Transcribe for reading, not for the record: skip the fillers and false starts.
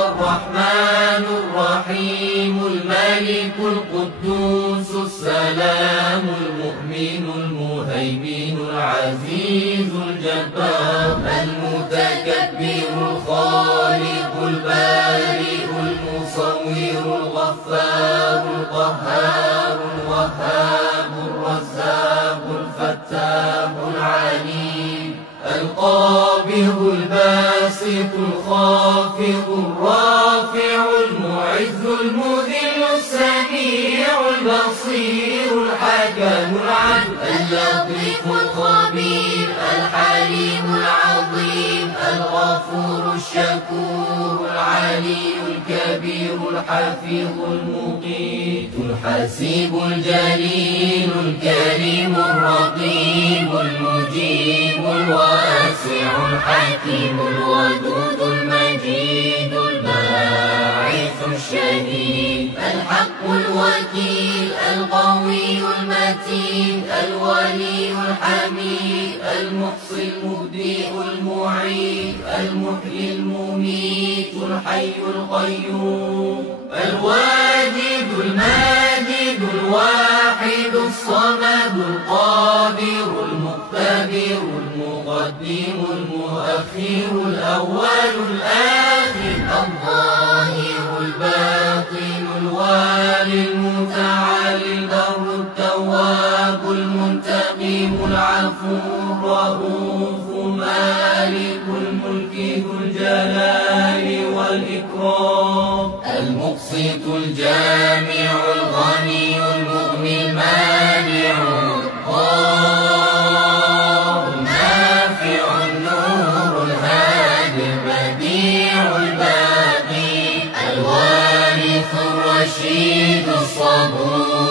الرحمن الرحيم الملك القدوس السلام المؤمن المهيمن العزيز الجبار المتكبر الخالق البارئ المصور الغفار القهار الوهاب الرزاق الفتاح العليم القابض الباسط الخافض الرافع المعز المذل السميع البصير الحكم العدل اللطيف الخبير الحليم العظيم الغفور الشكور العلي الكبير الحفيظ المقيت الحسيب الجليل الكريم الرقيب المجيب الواسع الحكيم الودود المجيد الباعث الشهيد الحق الوكيل القوي المتين الولي الحميد المحصي المبدئ المعيد المحيي المميت الحي القيوم الواجد الماجد الواحد الصمد القادر المقتدر المقدم المؤخر الأول الآخر الظاهر الباطن الوالي المتعالي البر التواب المنتقم العفو الرؤوف مالك الملك ذو الجلال والإكرام المقسط الجامع الغني المغني المانع الله النافع النور الهادي البديع الباقي الوارث الرشيد الصبور